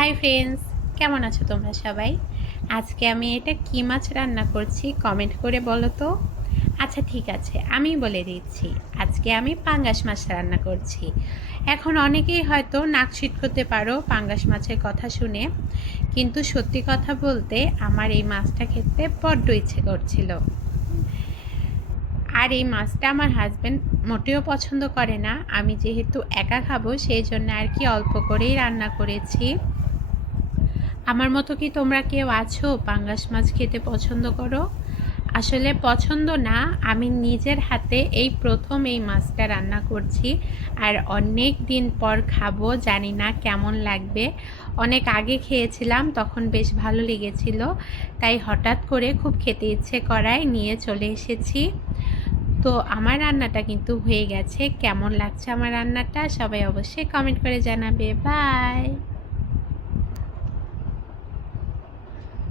Hi friends, কেমন আছো তোমরা সবাই? আজকে আমি এটা কী মাছ রান্না করছি কমেন্ট করে বলো তো। আচ্ছা ঠিক আছে, আমি বলে দিচ্ছি। আজকে আমি পাঙ্গাস মাছ রান্না করছি। এখন অনেকেই হয়তো নাক ছিটকতে পারো পাঙ্গাস মাছের কথা শুনে, কিন্তু সত্যি কথা বলতে আমার এই মাছটা খেতে বড্ড ইচ্ছে করছিল। আর এই মাছটা আমার হাজব্যান্ড মোটেও পছন্দ করে না। আমি যেহেতু একা খাবো সেই জন্য আর কি অল্প করেই রান্না করেছি। আমার মতো কি তোমরা কেউ আছো পাঙ্গাস মাছ খেতে পছন্দ করো? আসলে পছন্দ না, আমি নিজের হাতে এই প্রথম এই মাছটা রান্না করছি। আর অনেক দিন পর খাবো, জানি না কেমন লাগবে। অনেক আগে খেয়েছিলাম, তখন বেশ ভালো লেগেছিল, তাই হঠাৎ করে খুব খেতে ইচ্ছে করায় নিয়ে চলে এসেছি। তো আমার রান্নাটা কিন্তু হয়ে গেছে। কেমন লাগছে আমার রান্নাটা সবাই অবশ্যই কমেন্ট করে জানাবে। বাই।